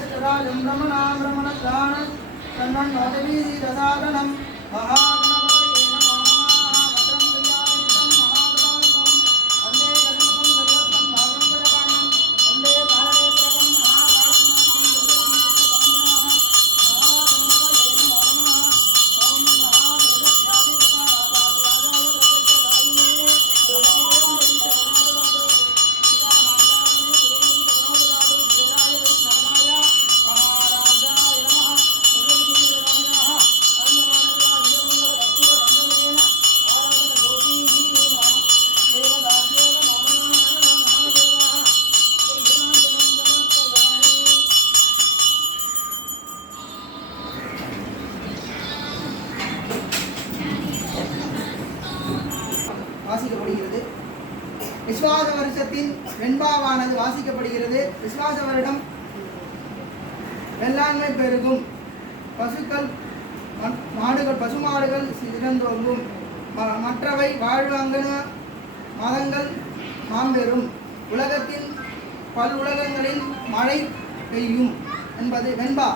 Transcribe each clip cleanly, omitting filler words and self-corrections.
ज्येष्ठराजं रमणां रमणत्राणं तन्नोदवीति ददातनं महागणपतये नमो नमः भद्रं कल्याणं महाददातं वन्दे गणपतं गरुडं भागं गजकानं वन्दे बालनेत्रकं महाकालनाथं வாசிக்கப்படுகிறது. விஸ்வாச வருஷத்தின் வெண்பாவானது வாசிக்கப்படுகிறது. விஸ்வாச வருடம் வெள்ளாண்மை பெருகும், பசுக்கள் மாடுகள் பசுமாடுகள் சிறந்தோங்கும், மற்றவை வாழ்வாங்கன மதங்கள் மாம்பெறும், உலகத்தின் பல்லுலகங்களில் மழை பெய்யும் என்பது வெண்பா.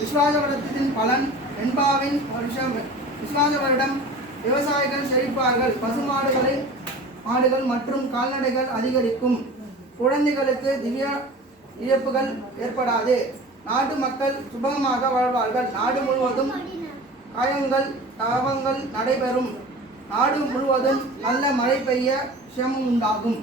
விஸ்வாச வருடத்தின் பலன். வெண்பாவின் வருஷம் விஸ்வாச வருடம் விவசாயிகள் செழிப்பார்கள், மாடுகள் மற்றும் கால்நடைகள் அதிகரிக்கும், குழந்தைகளுக்கு திவ்ய இழப்புகள் ஏற்படாது, நாட்டு மக்கள் சுபமாக வாழ்வார்கள், நாடு முழுவதும் காயங்கள் தவங்கள் நடைபெறும், நாடு முழுவதும் நல்ல மழை பெய்ய க்ஷேமம் உண்டாகும்.